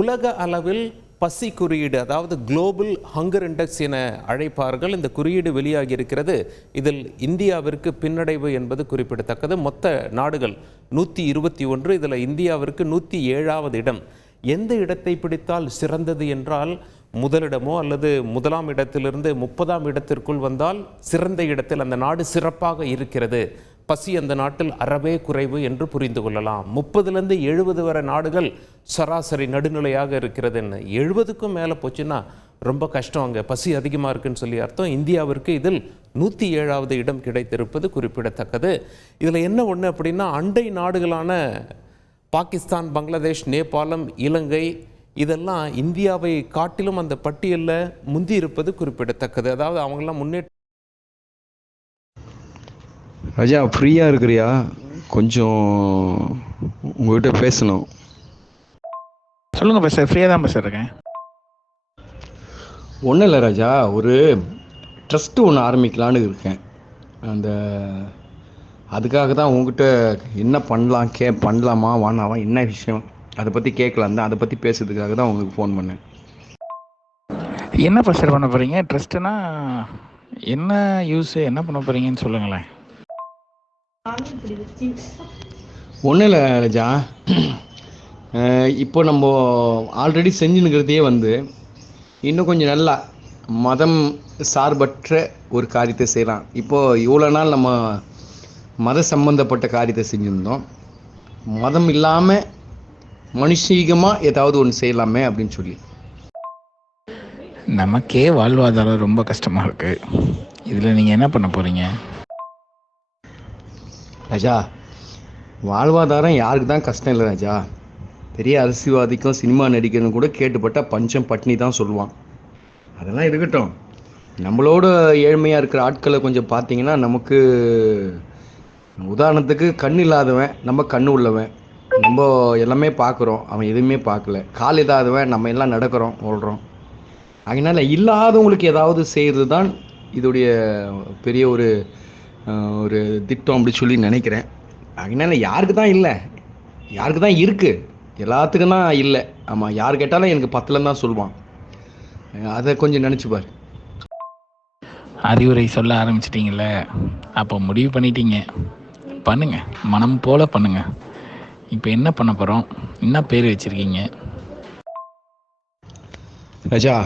உலக அளவில் பசி குறியீடு, அதாவது குளோபல் ஹங்கர் இண்டெக்ஸ் என அழைப்பார்கள், இந்த குறியீடு வெளியாகி இருக்கிறது. இதில் இந்தியாவிற்கு பின்னடைவு என்பது குறிப்பிடத்தக்கது. மொத்த நாடுகள் 121, இதில் இந்தியாவிற்கு 107வது இடம். எந்த இடத்தை பிடித்தால் சிறந்தது என்றால், முதலிடமோ அல்லது முதலாம் இடத்திலிருந்து 30ஆம் இடத்திற்குள் வந்தால் சிறந்த இடத்தில் அந்த நாடு சிறப்பாக இருக்கிறது, பசி அந்த நாட்டில் அறவே குறைவு என்று புரிந்து கொள்ளலாம். 30லேருந்து 70 வரை நாடுகள் சராசரி நடுநிலையாக இருக்கிறதுன்னு. 70க்கும் மேலே போச்சுன்னா ரொம்ப கஷ்டம், அங்கே பசி அதிகமாக இருக்குன்னு சொல்லி அர்த்தம். இந்தியாவிற்கு இதில் 107வது இடம் கிடைத்திருப்பது குறிப்பிடத்தக்கது. இதில் என்ன ஒன்று அப்படின்னா, அண்டை நாடுகளான பாகிஸ்தான், பங்களாதேஷ், நேபாளம், இலங்கை இதெல்லாம் இந்தியாவை காட்டிலும் அந்த பட்டியலில் முந்தி இருப்பது குறிப்பிடத்தக்கது. அதாவது அவங்களாம் முன்னேற்ற. ராஜா, ஃப்ரீயாக இருக்கிறியா? கொஞ்சம் உங்கள்கிட்ட பேசணும். சொல்லுங்கள் சார், ஃப்ரீயாக தான் சார் இருக்கேன். ஒன்றும் இல்லை ராஜா, ஒரு ட்ரஸ்ட்டு ஒன்று ஆரம்பிக்கலான்னு இருக்கேன். அதுக்காக தான் உங்ககிட்ட என்ன பண்ணலாமா வானாவா என்ன விஷயம் அதை பற்றி கேட்கலாம் தான், அதை பற்றி பேசுறதுக்காக தான் உங்களுக்கு ஃபோன் பண்ணேன். என்ன சார் பண்ண போகிறீங்க? ட்ரஸ்ட்டுனா என்ன யூஸு, என்ன பண்ண போகிறீங்கன்னு சொல்லுங்களேன். ஒன்றும் இல்லை ராஜா, இப்போ நம்ம ஆல்ரெடி செஞ்சுன்னுக்கிறதையே இன்னும் கொஞ்சம் நல்லா மதம் சார்பற்ற ஒரு காரியத்தை செய்யலாம். இப்போது இவ்வளோ நாள் நம்ம மத சம்பந்தப்பட்ட காரியத்தை செஞ்சுருந்தோம். மதம் இல்லாமல் மனுஷீகமாக ஏதாவது ஒன்று செய்யலாமே அப்படின்னு சொல்லி. நமக்கே வாழ்வாதாரம் ரொம்ப கஷ்டமாக இருக்குது, இதில் நீங்கள் என்ன பண்ண போகிறீங்க? ராஜா, வாழ்வாதாரம் யாருக்கு தான் கஷ்டம் இல்லை ராஜா. பெரிய அரசியல்வாதிக்கும் சினிமா நடிகரும் கூட கேட்டுப்பட்ட பஞ்சம் பட்னி தான் சொல்லுவான். அதெல்லாம் இருக்கட்டும், நம்மளோட ஏழ்மையாக இருக்கிற ஆட்களை கொஞ்சம் பார்த்தீங்கன்னா, நமக்கு உதாரணத்துக்கு கண் இல்லாதவன் நம்ம கண் உள்ளவன், நம்ம எல்லாமே பார்க்குறோம், அவன் எதுவுமே பார்க்கல. கால் இல்லாதவன் நம்ம எல்லாம் நடக்கிறோம், ஓடுறோம். அதனால் இல்லாதவங்களுக்கு ஏதாவது செய்கிறது தான் இதோடைய பெரிய ஒரு திட்டம் அப்படி சொல்லி நினைக்கிறேன். அதனால் யாருக்கு தான் இல்லை, யாருக்கு தான் இருக்குது, எல்லாத்துக்கும் தான் இல்லை. ஆமாம், யார் கேட்டாலும் எனக்கு 10லன்னு தான் சொல்லுவான். அதை கொஞ்சம் நினச்சிப்பார். அறிவுரை சொல்ல ஆரம்பிச்சிட்டிங்களே, அப்போ முடிவு பண்ணிட்டீங்க, பண்ணுங்க, மனம் போல் பண்ணுங்க. இப்போ என்ன பண்ண போகிறோம், என்ன பேர் வச்சுருக்கீங்க? ராஜா,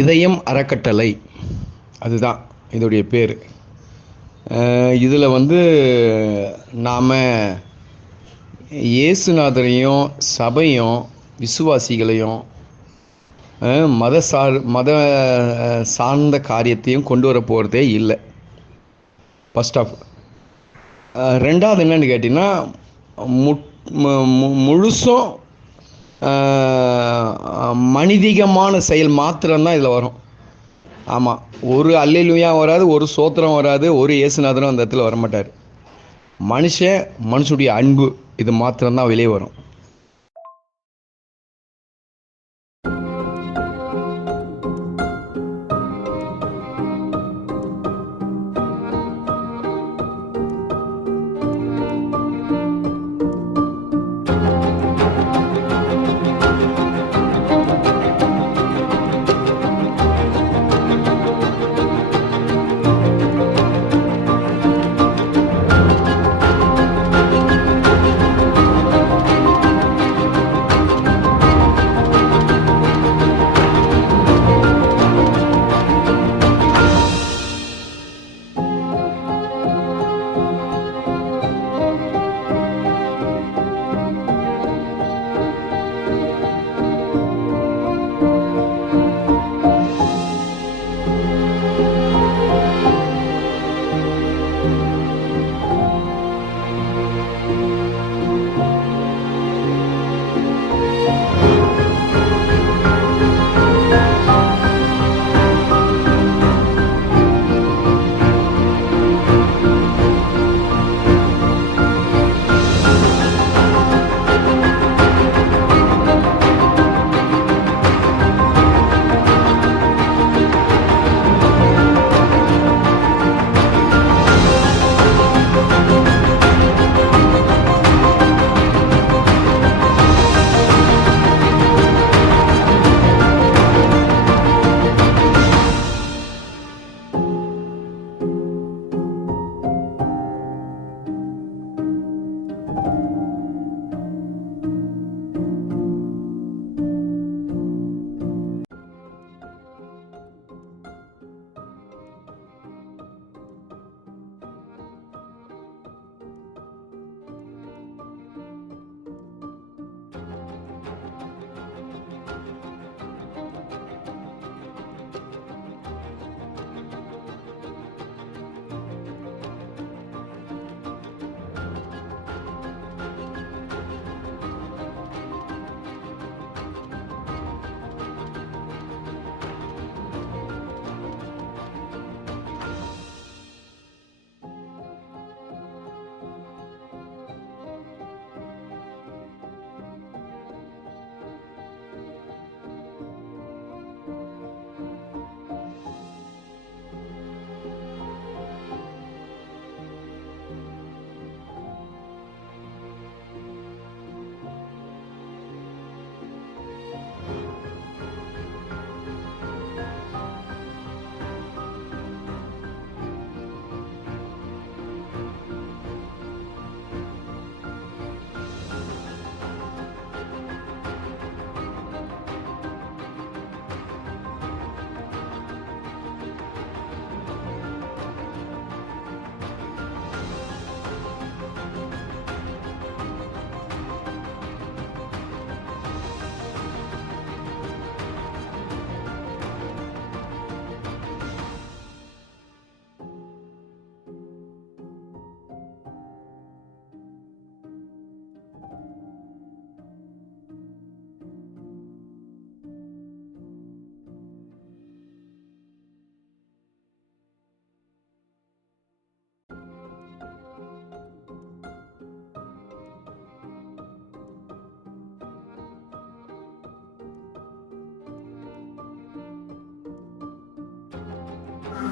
இதயம் அறக்கட்டளை, அதுதான் இதோடைய பேர். இதில் நாம் இயேசுநாதரையும் சபையும் விசுவாசிகளையும் மத சார்ந்த காரியத்தையும் கொண்டு வர போகிறதே இல்லை, ஃபர்ஸ்ட் ஆஃப். ரெண்டாவது என்னன்னு கேட்டிங்கன்னா, முழுசும் மனிதிகமான செயல் மாத்திரம்தான் இதில் வரும். ஆமாம், ஒரு அல்லேலூயா வராது, ஒரு சோத்திரம் வராது, ஒரு இயேசுநாதரும் அந்த இடத்துல வரமாட்டார். மனுஷனுடைய அன்பு இது மாத்திரம்தான் வெளியே வரும்.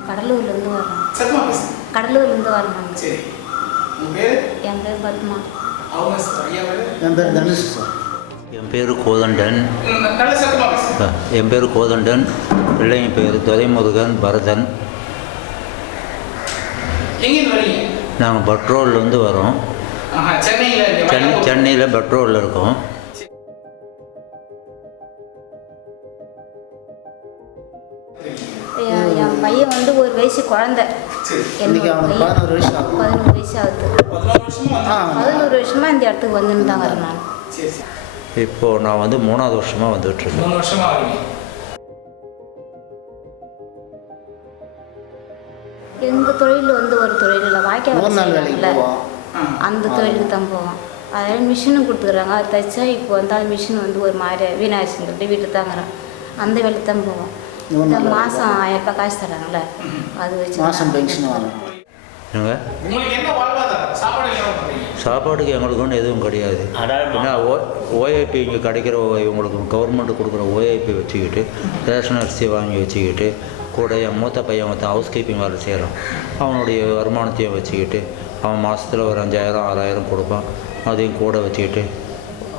கடலூர்லேருந்து வரோம். சத்தமா பேசுங்க. கடலூர்லேருந்து வரோம் நாங்கள். சரி, உங்கள் பேர்? என் பேர் பத்மா. அவங்க சார், ஐயா பேர்? என் பேர் தனுஷ் சார். என் பேர் கோதண்டன். நல்ல சத்தமா பேசுங்க. என் பேர் கோதண்டன். பிள்ளைங்க பேர் துரைமுருகன், பரதன். எங்கேருந்து வரீங்க? நாங்கள் பட்ரோல்லேருந்து வரோம். சென்னையில் பட்ரோலில் இருக்கோம். என் பையன் வந்து ஒரு வயசு குழந்தை. இன்னைக்கு அவனுக்கு 11 வயசு ஆகுது. 11 வயசு ஆகுது. 11 வருஷமாக இந்த இடத்துக்கு வந்துன்னு தான் வரேன் நான். இப்போது நான் வந்து 3வது வருஷமாக வந்துட்டுருக்கேன். 3 வருஷமாக வரீங்க. எங்கள் தொழில் வந்து ஒரு தொழில் இல்லை, வாய்க்கால் ஒரு நாள் வேலைக்கு இல்லை, போவோம். அந்த தொழிலுக்கு தான் போவோம். அதில் மிஷினும் கொடுத்துக்குறாங்க, அது தைச்சா இப்போ வந்து அந்த மிஷின் வந்து ஒரு மாதிரி வீணாகிடுச்சுன்னு சொல்லிட்டு வீட்டில் தாங்கிறோம். அந்த வேலைக்கு தான் போவோம். இந்த மாதம் 1000 ரூபாய் காசு தராங்கல்ல, அது வச்சு மாதம் பென்ஷன் வரும். உங்களுக்கு என்ன வாழ்வாதாரம்? சாப்பாடு என்ன பண்ணுறீங்க? சாப்பாடுக்கு எங்களுக்கு ஒன்றும் எதுவும் கிடையாது. ஏன்னா ஓஏபி இங்கே கிடைக்கிற இவங்களுக்கு கவர்மெண்ட் கொடுக்குற ஓஏபி வச்சுக்கிட்டு ரேஷன் அரிசி வாங்கி வச்சுக்கிட்டு கூட என் மூத்த பையன் வந்து ஹவுஸ் கீப்பிங் வேலை செய்கிறான். அவனுடைய வருமானத்தையும் வச்சுக்கிட்டு அவன் மாதத்தில் ஒரு 5000 6000 கொடுப்பான். அதையும் கூட வச்சுக்கிட்டு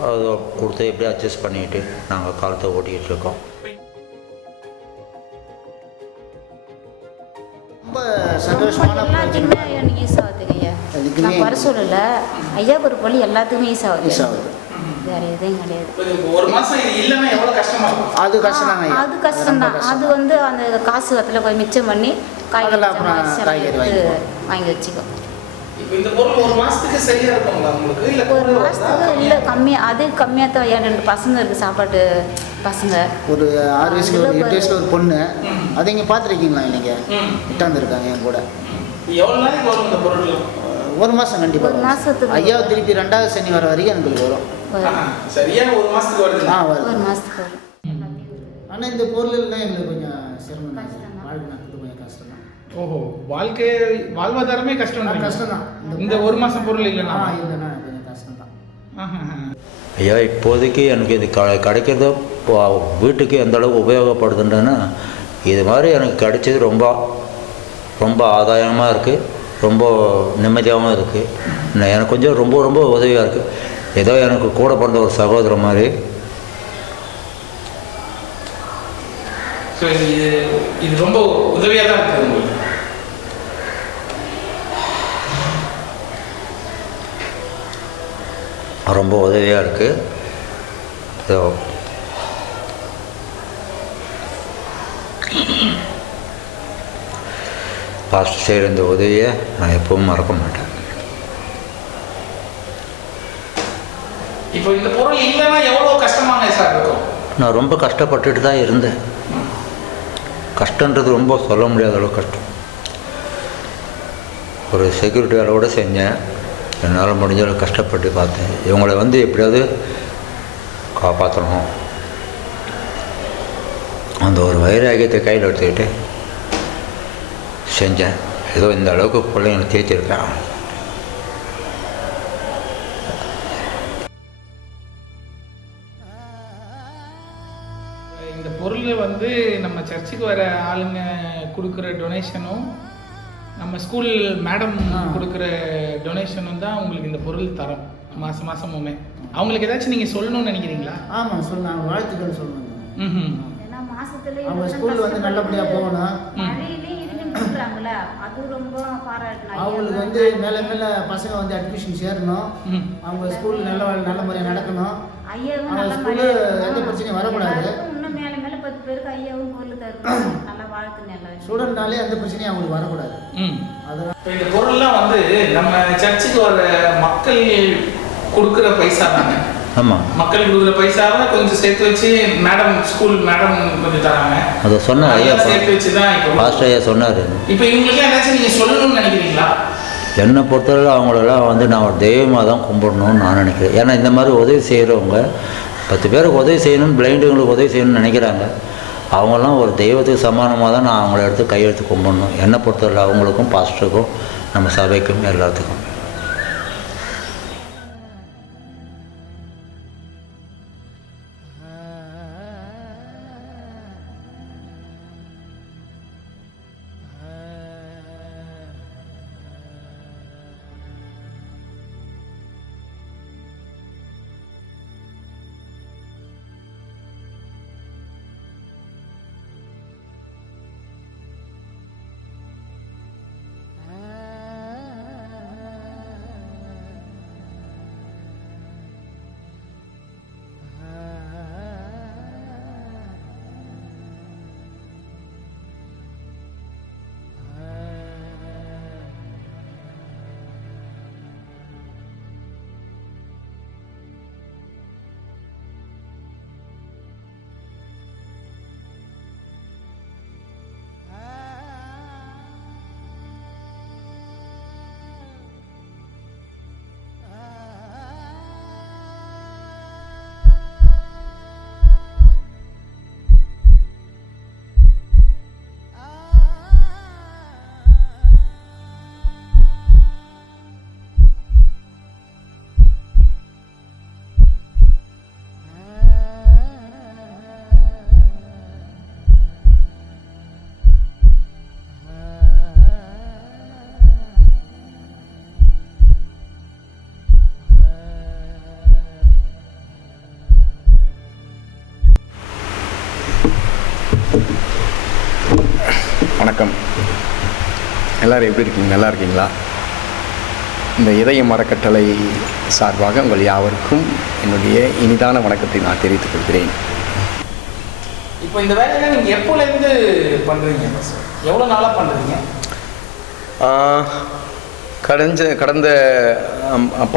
அதை கொடுத்து எப்படியும் அட்ஜஸ்ட் பண்ணிக்கிட்டு நாங்கள் காலத்தை ஓட்டிக்கிட்டு இருக்கோம். ரொம்ப சந்தோஷமான எல்லாத்துக்குமே எனக்கு யூஸ் ஆகுதுங்க ஐயா. நான் குறை சொல்லலை, ஐயா ஒரு பள்ளி எல்லாத்துக்குமே யூஸ் ஆகுது. வேறு எதுவும் கிடையாது. ஒரு மாதம் இது இல்லைன்னா எவ்வளோ கஷ்டமாக இருக்கும்? அது கஷ்டம் தாங்க. அது கஷ்டம்தான். அது வந்து அந்த காசு அதில் கொஞ்சம் மிச்சம் பண்ணி காய்கறி வாங்கி வச்சுக்கோ. இப்போ இந்த பொருள் ஒரு மாதத்துக்கு சரியாக இருக்குங்களா உங்களுக்கு? இல்லை ஒரு மாதத்துக்கு இல்லை, கம்மியாக, அது கம்மியாக தான். 2 பசங்க இருக்குது, சாப்பாட்டு பசங்க. ஒரு 6 வயசுல ஒரு 8 வயசுல ஒரு பொண்ணு, அதை இங்கே பார்த்துருக்கீங்களா? இன்னைக்கு விட்டாந்துருக்காங்க என் கூட. எவ்வளோ நாளைக்கு வரும் இந்த பொருள்? ஒரு மாதம் கண்டிப்பாக. ஒரு மாதத்துக்கு ஐயா திருப்பி 2வது சனிவாரம் வரைக்கும் எங்களுக்கு வரும். சரியாக ஒரு மாதத்துக்கு வருது. வருது. ஒரு மாதத்துக்கு வரும். ஆனால் இந்த பொருள்லாம் எங்களுக்கு கொஞ்சம் சிரமம் தான். வாழ்க்கை நடத்துறது கொஞ்சம் கஷ்டம் தான். ஓஹோ, வாழ்வாதாரமே கஷ்டம் தான். இந்த ஒரு மாதம் பொருள் இல்லைன்னா இல்லைன்னா கொஞ்சம் கஷ்டம் தான். ஐயா, இப்போதைக்கு எனக்கு இது கிடைக்கிறதோ வீட்டுக்கு எந்த அளவுக்கு உபயோகப்படுதுன்றன்னா இது மாதிரி எனக்கு கிடைச்சது ரொம்ப ரொம்ப ஆதாயமாக இருக்குது, ரொம்ப நிம்மதியாகவும் இருக்குது. எனக்கு கொஞ்சம் ரொம்ப ரொம்ப உதவியாக இருக்குது. ஏதோ எனக்கு கூட பிறந்த ஒரு சகோதரன் மாதிரி. ஸோ இது ரொம்ப உதவியாக தான் இருக்குது உங்களுக்கு. ரொம்ப உதவியாக இருக்குது. ஸோ பாஸ்ட் செய்கிற இந்த உதவியை நான் எப்பவும் மறக்க மாட்டேன். இப்போ இந்த பொருள் இல்லைன்னா எவ்வளோ கஷ்டமாக சார் இருக்கும்? நான் ரொம்ப கஷ்டப்பட்டுட்டு தான் இருந்தேன். கஷ்டன்றது ரொம்ப சொல்ல முடியாத அளவு கஷ்டம். ஒரு செக்யூரிட்டி வேலையோடு செஞ்சேன். என்னால் முடிஞ்ச அளவு கஷ்டப்பட்டு பார்த்தேன். இவங்களை வந்து எப்படியாவது காப்பாற்றணும், அந்த ஒரு வைராகியத்தை கையில் எடுத்துக்கிட்டு செஞ்சேன். ஏதோ இந்த அளவுக்கு பிள்ளைங்களை தேய்ச்சிருக்கேன். இந்த பொருள் வந்து நம்ம சர்ச்சுக்கு வர ஆளுங்க கொடுக்குற டொனேஷனும் நம்ம ஸ்கூல் மேடம் கொடுக்குற டொனேஷனும் தான் உங்களுக்கு இந்த பொருள் தரோம் மாதம் மாதமுமே. அவங்களுக்கு ஏதாச்சும் நீங்கள் சொல்லணும்னு நினைக்கிறீங்களா? ஆமாம், சொல்லணும். வாழ்த்துக்கள் சொல்லணும். ஏன்னா மாசத்துல அவங்க ஸ்கூல் வந்து நல்லபடியாக போகணும். மழையிலே இருக்குன்னு சொல்றாங்கல்ல, அது ரொம்ப பாராட்டணும். அவங்களுக்கு வந்து மேலே மேலே பசங்க வந்து அட்மிஷன் சேரணும். அவங்க ஸ்கூல் நல்ல முறையாக நடக்கணும். ஐயாவும் அவங்க நல்ல ஸ்கூலு எந்த பிரச்சனையும் வரக்கூடாது. இன்னும் மேலே மேலே 10 பேருக்கு ஐயாவும் பொருள் தருவோம். நல்லா வாழ்த்துங்க எல்லாரும். ஸ்டூடெண்ட்னாலே எந்த பிரச்சனையும் அவங்களுக்கு வரக்கூடாது. அதெல்லாம் இந்த பொருள்லாம் வந்து நம்ம சர்ச்சுக்கு வர மக்கள் கொடுக்குற பைசா தானே? ஆமாம், மக்கள் கொடுக்குற பைசாவை கொஞ்சம் சேர்த்து வச்சு மேடம் ஸ்கூல் மேடம் கொஞ்சம் தராங்க. அதை சொன்னார் ஐயா, சேர்த்து வச்சு தான் இப்போ பாஸ்டர் ஐயா சொன்னார். இப்போ இவங்களுக்கு ஏதாச்சும் நீங்கள் சொல்லணும்னு நினைக்கிறீங்களா? என்னை பொறுத்தவரை அவங்களெல்லாம் வந்து நான் ஒரு தெய்வமாக தான் கும்பிடணும்னு நான் நினைக்கிறேன். ஏன்னா இந்த மாதிரி உதவி செய்கிறவங்க 10 பேருக்கு உதவி செய்யணும்னு, பிளைண்டுங்களுக்கு உதவி செய்யணும்னு நினைக்கிறாங்க. அவங்களாம் ஒரு தெய்வத்துக்கு சமானமாக தான் நான் அவங்கள எடுத்து கையெழுத்து கும்பிடணும். என்னை பொறுத்தவரை அவங்களுக்கும் பாஸ்டருக்கும் நம்ம சபைக்கும் எல்லாத்துக்கும். வணக்கம். எல்லோரும் எப்படி இருக்கீங்க? நல்லா இருக்கீங்களா? இந்த இதயம் அறக்கட்டளை சார்பாக உங்கள் யாவருக்கும் என்னுடைய இனிதான வணக்கத்தை நான் தெரிவித்துக் கொள்கிறேன். இப்போ இந்த வேலையெல்லாம் நீங்கள் எப்போலேருந்து பண்ணுறீங்க சார்? எவ்வளோ நாளாக பண்ணுறீங்க? கடந்த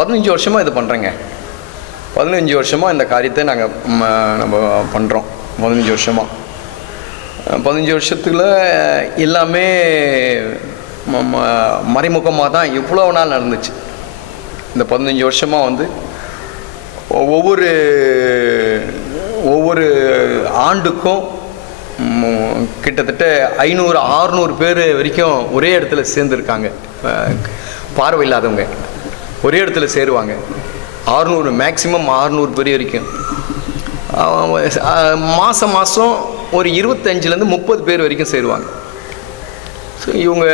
15 வருஷமாக இது பண்ணுறேங்க. 15 வருஷமாக இந்த காரியத்தை நம்ம பண்ணுறோம். 15 வருஷமாக 15 வருஷத்தில் எல்லாமே மறைமுகமாக தான் இவ்வளோ நாள் நடந்துச்சு. இந்த 15 வருஷமாக வந்து ஒவ்வொரு ஆண்டுக்கும் கிட்டத்தட்ட 500-600 பேர் வரைக்கும் ஒரே இடத்துல சேர்ந்துருக்காங்க. பார்வை இல்லாதவங்க ஒரே இடத்துல சேருவாங்க. 600 மேக்ஸிமம் 600 பேர் வரைக்கும். மாதம் ஒரு 25லேருந்து 30 பேர் வரைக்கும் சேருவாங்க. ஸோ இவங்க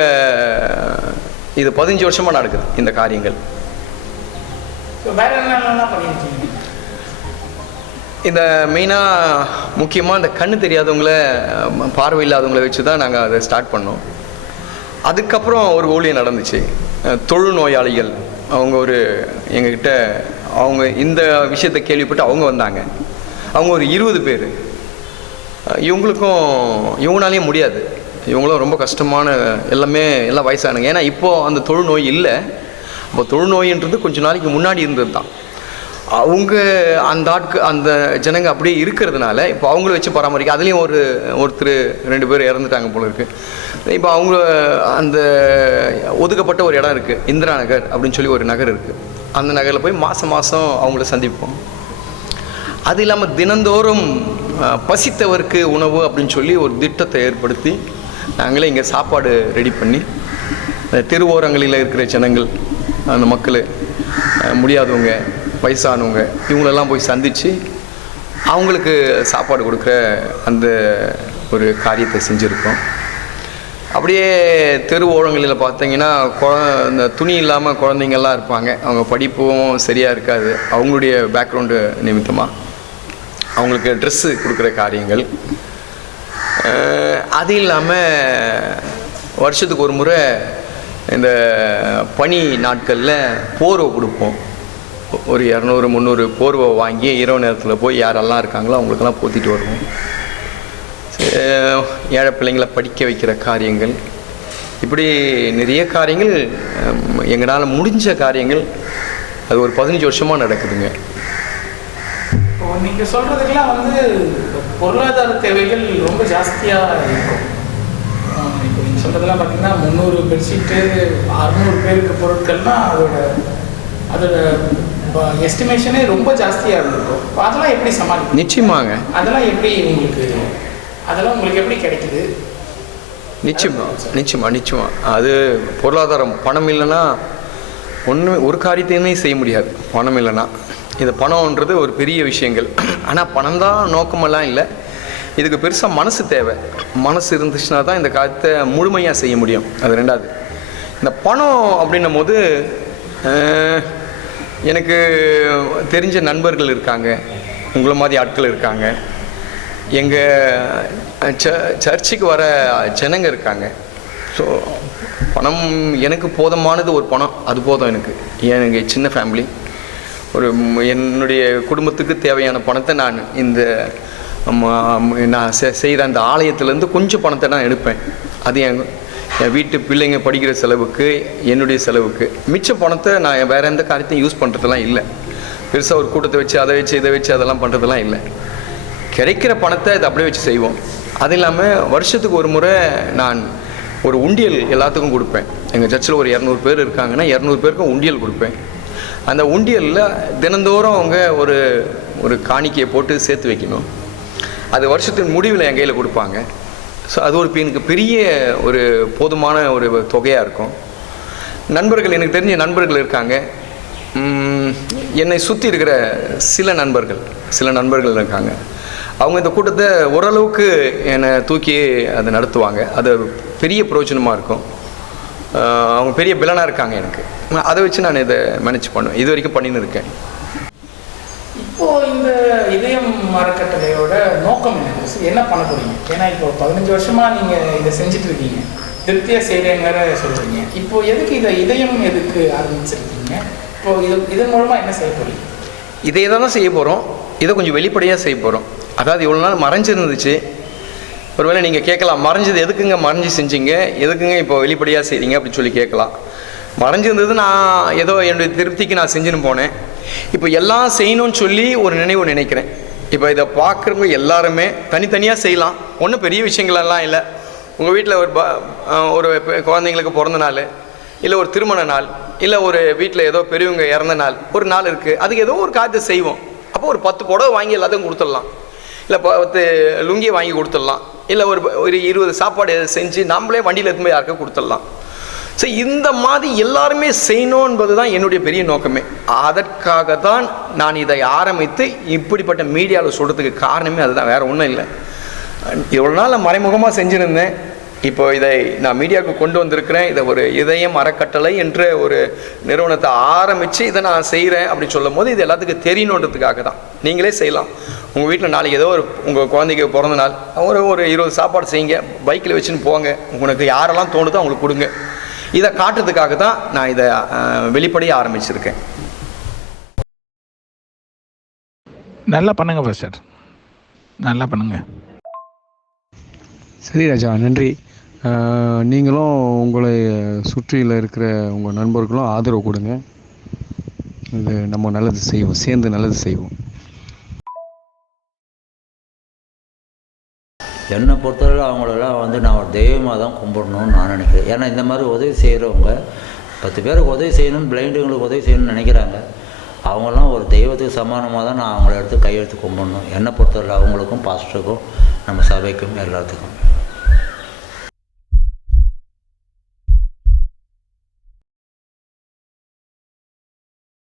இது 15 வருஷமாக நடக்குது இந்த காரியங்கள். இந்த மெயினாக முக்கியமாக இந்த கண்ணு தெரியாதவங்கள, பார்வை இல்லாதவங்களை வச்சு தான் நாங்கள் அதை ஸ்டார்ட் பண்ணோம். அதுக்கப்புறம் ஒரு ஊழியம் நடந்துச்சு. தொழுநோயாளிகள் அவங்க எங்ககிட்ட அவங்க இந்த விஷயத்தை கேள்விப்பட்டு அவங்க வந்தாங்க. அவங்க ஒரு 20 பேர். இவங்களாலேயும் முடியாது. இவங்களும் ரொம்ப கஷ்டமான எல்லாம் வயசானுங்க. ஏன்னா இப்போது அந்த தொழுநோய் இல்லை. இப்போ தொழுநோயின்றது கொஞ்சம் நாளைக்கு முன்னாடி இருந்தது தான். அவங்க அந்த ஜனங்க அப்படியே இருக்கிறதுனால இப்போ அவங்கள வச்சு பராமரிக்க, அதுலேயும் ஒருத்தர் 2 பேர் இறந்துட்டாங்க போல இருக்குது. இப்போ அவங்க அந்த ஒதுக்கப்பட்ட ஒரு இடம் இருக்குது, இந்திரா நகர் அப்படின்னு சொல்லி ஒரு நகர் இருக்குது. அந்த நகரில் போய் மாதம் அவங்கள சந்திப்போம். அது இல்லாமல் தினந்தோறும் பசித்தவருக்கு உணவு அப்படின்னு சொல்லி ஒரு திட்டத்தை ஏற்படுத்தி நாங்களே இங்கே சாப்பாடு ரெடி பண்ணி தெருவோரங்களில் இருக்கிற ஜனங்கள், அந்த மக்கள், முடியாதவங்க, வயசானவங்க, இவங்களெல்லாம் போய் சந்தித்து அவங்களுக்கு சாப்பாடு கொடுக்குற அந்த ஒரு காரியத்தை செஞ்சுருக்கோம். அப்படியே தெரு ஓரங்களில் பார்த்தீங்கன்னா இந்த துணி இல்லாமல் குழந்தைங்கள்லாம் இருப்பாங்க. அவங்க படிப்பும் சரியாக இருக்காது. அவங்களுடைய பேக்ரவுண்டு நிமித்தமாக அவங்களுக்கு ட்ரெஸ்ஸு கொடுக்குற காரியங்கள். அது இல்லாமல் வருஷத்துக்கு ஒரு முறை இந்த பனி நாட்களில் போர்வை கொடுப்போம். ஒரு 200-300 போர்வை வாங்கி இரவு நேரத்தில் போய் யாரெல்லாம் இருக்காங்களோ அவங்களுக்கெல்லாம் போத்திட்டு வருவோம். ஏழை பிள்ளைங்களை படிக்க வைக்கிற காரியங்கள், இப்படி நிறைய காரியங்கள் எங்களால் முடிஞ்ச காரியங்கள். அது ஒரு 15 வருஷமாக நடக்குதுங்க. இப்போ நீங்கள் சொல்கிறதுக்கெல்லாம் வந்து பொருளாதார தேவைகள் ரொம்ப ஜாஸ்தியாக இருக்கும். இப்போ நீங்கள் சொல்கிறதெல்லாம் பார்த்தீங்கன்னா 300 பெட்ஷீட்டு 600 பேருக்கு பொருட்கள்னால் அதோட எஸ்டிமேஷனே ரொம்ப ஜாஸ்தியாக இருந்திருக்கும். இப்போ அதெல்லாம் எப்படி சமாளிக்கும்? நிச்சயமாங்க. அதெல்லாம் உங்களுக்கு எப்படி கிடைக்குது? நிச்சயமாக அது பொருளாதாரம். பணம் இல்லைன்னா ஒரு காரியத்தையுமே செய்ய முடியாது. பணம் இல்லைன்னா இந்த பணம்ன்றது ஒரு பெரிய விஷயங்கள். ஆனால் பணம் தான் நோக்கமெல்லாம் இல்லை. இதுக்கு பெருசாக மனசு தேவை. மனசு இருந்துச்சுன்னா தான் இந்த காரியத்தை முழுமையாக செய்ய முடியும். அது ரெண்டாவது. இந்த பணம் அப்படின்னும் போது எனக்கு தெரிஞ்ச நண்பர்கள் இருக்காங்க, உங்களை மாதிரி ஆட்கள் இருக்காங்க, எங்கள் சர்ச்சுக்கு வர ஜனங்க இருக்காங்க. ஸோ பணம் எனக்கு போதுமானது. ஒரு பணம் அது போதும் எனக்கு. எனக்கு சின்ன ஃபேமிலி. என்னுடைய குடும்பத்துக்கு தேவையான பணத்தை நான் நான் செய்கிற அந்த ஆலயத்துலேருந்து கொஞ்சம் பணத்தை நான் எடுப்பேன். அது என் வீட்டு பிள்ளைங்க படிக்கிற செலவுக்கு, என்னுடைய செலவுக்கு. மிச்ச பணத்தை நான் வேறு எந்த காரியத்தையும் யூஸ் பண்ணுறதுலாம் இல்லை. பெருசாக ஒரு கூட்டத்தை வச்சு அதை வச்சு இதை வச்சு அதெல்லாம் பண்ணுறதுலாம் இல்லை. கிடைக்கிற பணத்தை இதை அப்படியே வச்சு செய்வோம். அது இல்லாமல் வருஷத்துக்கு ஒரு முறை நான் ஒரு உண்டியல் எல்லாத்துக்கும் கொடுப்பேன். எங்கள் சர்ச்சில் ஒரு 200 பேர் இருக்காங்கன்னா 200 பேருக்கும் உண்டியல் கொடுப்பேன். அந்த உண்டியலில் தினந்தோறும் அவங்க ஒரு காணிக்கையை போட்டு சேர்த்து வைக்கணும். அது வருஷத்தின் முடிவில் என் கையில் கொடுப்பாங்க. ஸோ அது எனக்கு பெரிய ஒரு போதுமான ஒரு தொகையாக இருக்கும். நண்பர்கள், எனக்கு தெரிஞ்ச நண்பர்கள் இருக்காங்க. என்னை சுற்றி இருக்கிற சில நண்பர்கள் இருக்காங்க. அவங்க இந்த கூட்டத்தை ஓரளவுக்கு என்னை தூக்கி அதை நடத்துவாங்க. அது பெரிய பிரயோஜனமாக இருக்கும். அவங்க பெரிய பிலனாக இருக்காங்க எனக்கு. அதை வச்சு நான் இதை மேனேஜ் பண்ணுவேன். இது வரைக்கும் பண்ணின்னு இருக்கேன். இப்போது இந்த இதயம் அறக்கட்டளையோட நோக்கம் என்ன? நெக்ஸ்ட் என்ன பண்ண போறீங்க? ஏன்னா இப்போ 15 வருஷமாக நீங்கள் இதை செஞ்சுட்டு இருக்கீங்க, திருப்தியாக செய்கிறேன்னு வேற சொல்கிறீங்க. இப்போ எதுக்கு இதயம் எதுக்கு ஆரம்பிச்சிருக்கீங்க? இப்போ இதன் மூலமாக என்ன செய்ய போகிறீங்க? இதை தான் செய்ய போகிறோம். இதை கொஞ்சம் வெளிப்படையாக செய்ய போகிறோம். அதாவது இவ்வளோ நாள் மறைஞ்சிருந்துச்சு. ஒருவேளை நீங்கள் கேட்கலாம், மறைஞ்சது எதுக்குங்க மறைஞ்சி செஞ்சீங்க, எதுக்குங்க இப்போ வெளிப்படையாக செய்கிறீங்க அப்படின்னு சொல்லி கேட்கலாம். மறைஞ்சிருந்தது நான் ஏதோ என்னுடைய திருப்திக்கு நான் செஞ்சுன்னு போனேன். இப்போ எல்லாம் செய்யணும்னு சொல்லி ஒரு நினைவு நினைக்கிறேன். இப்போ இதை பார்க்குறவங்க எல்லாருமே தனித்தனியாக செய்யலாம், ஒன்றும் பெரிய விஷயங்களெல்லாம் இல்லை. உங்கள் வீட்டில் ஒரு குழந்தைங்களுக்கு பிறந்த நாள், இல்லை ஒரு திருமண நாள், இல்லை ஒரு வீட்டில் ஏதோ பெரியவங்க இறந்த நாள், ஒரு நாள் இருக்குது, அதுக்கு ஏதோ ஒரு காரியத்தை செய்வோம். அப்போ ஒரு 10 புடவை வாங்கி எல்லாத்தையும் கொடுத்துடலாம், இல்லை 10 லுங்கி வாங்கி கொடுத்துடலாம், இல்லை ஒரு 20 சாப்பாடு செஞ்சு நம்மளே வண்டியில் எடுத்து போய் யாருக்கா கொடுத்துடலாம். ஸோ இந்த மாதிரி எல்லாருமே செய்யணும் என்பது தான் என்னுடைய பெரிய நோக்கமே. அதற்காக தான் நான் இதை ஆரம்பித்து இப்படிப்பட்ட மீடியாவில் சொல்கிறதுக்கு காரணமே அதுதான், வேறு ஒன்றும் இல்லை. இவ்வளோ நாள் நான் மறைமுகமாக செஞ்சுருந்தேன். இப்போ இதை நான் மீடியாவுக்கு கொண்டு வந்திருக்கிறேன். இதை ஒரு இதயம் அறக்கட்டளை என்ற ஒரு நிறுவனத்தை ஆரம்பித்து இதை நான் செய்கிறேன் அப்படின்னு சொல்லும் போது இது எல்லாத்துக்கும் தெரியணுன்றதுக்காக தான். நீங்களே செய்யலாம். உங்கள் வீட்டில் நாளைக்கு ஏதோ உங்கள் குழந்தைக்கு பிறந்த நாள், ஒரு 20 சாப்பாடு செய்யுங்க, பைக்கில் வச்சுன்னு போங்க, உங்களுக்கு யாரெல்லாம் தோணுதோ அவங்களுக்கு கொடுங்க. இதை காட்டுறதுக்காக தான் நான் இதை வெளிப்படையாக ஆரம்பிச்சிருக்கேன். நல்லா பண்ணுங்க பாஸ்டர், நல்லா பண்ணுங்க. சரி ராஜா, நன்றி. நீங்களும் உங்களை சுற்றியில் இருக்கிற உங்கள் நண்பர்களும் ஆதரவு கொடுங்க. இது நம்ம நல்லது செய்வோம், சேர்ந்து நல்லது செய்வோம். என்னை பொறுத்தவரை அவங்களெல்லாம் நான் ஒரு தெய்வமாக தான் கும்பிடணும்னு நான் நினைக்கிறேன். ஏன்னா இந்த மாதிரி உதவி செய்கிறவங்க 10 பேருக்கு உதவி செய்யணும்னு, பிளைண்டுங்களுக்கு உதவி செய்யணும்னு நினைக்கிறாங்க. அவங்களாம் ஒரு தெய்வத்துக்கு சமானமாக தான் நான் அவங்கள எடுத்து கையெழுத்து கும்பிடணும். என்னை பொறுத்தவரை அவங்களுக்கும், பாஸ்டருக்கும், நம்ம சபைக்கும், எல்லாத்துக்கும்.